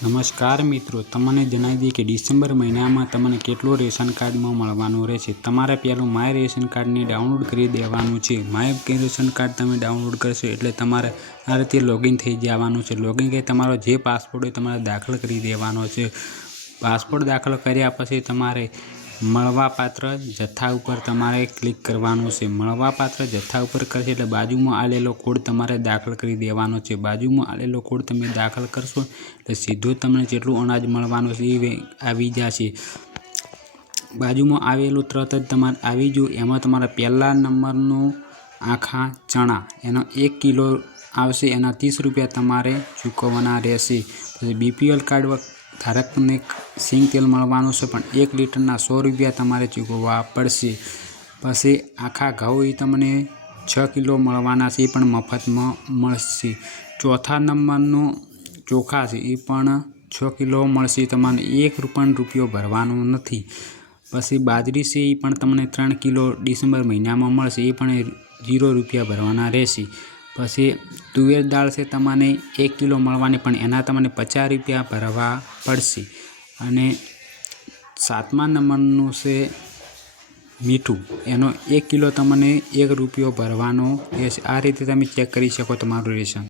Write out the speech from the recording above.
नमस्कार मित्रों, तमने जणावी दीए कि डिसेम्बर महीना में तमने केटलुं रेशन कार्ड में मळवानुं रहेशे। तमारे पहेलुं माय रेशन कार्ड ने डाउनलॉड करी देवानुं छे। माय रेशन कार्ड तमे डाउनलॉड करशो एटले तमारे आ रीते लॉगिन थई जवानुं छे। लॉगिन करी तमारो जे पासपोर्ट होय तमारे दाखल करी देवानो छे। पासपोर्ट दाखल कर्या पछी तमारे मळवापात्र जत्था उपर तमारे क्लिक करवानुं छे। मळवापात्र जत्था उपर करशो एटले बाजुमां आलेलो कोड तमारे दाखल करी देवानो छे। बाजुमां आलेलो कोड तमे दाखल करशो एटले सीधो तमने जेटલું अनाज मळवानुं छे ए आवी जशे। बाजुमां आवेલું तरत ज तमारे आवी जो एमां तमारे पहेला नंबरनो आखा चणा एनो 1 किलो आवशे। एना 30 रुपया तमारे चूकववाना रहेशे। पछी बीपीएल कार्ड धारकने सींग तेल मळवानुं छे पण 1 लीटरना 100 रुपया तमारे चूकववा पड़शे। पछी आखा घऊं ए तमने 6 किलो मळवाना छे, पण मफतमां मळशे। चौथा नंबरनो चोखा छे ए पण 6 किलो मळशे। तमने 1 रूपियो भरवानो नथी। पछी बाजरी छे ए पण तमने 3 किलो डिसेम्बर महीनामां मळशे, ए पण 0 रुपिया भरवाना रहेशे। पछी तुवेर दाळ छे तमने 1 किलो मळवानी पण एना तमने 50 रुपिया भरवा पड़शे। अने 7मा नंबरनुं छे मीठुं, एनो 1 किलो तमने 1 रुपियो भरवानो रहेशे। आ रीते तमे चेक करी शको तमारुं रेशन।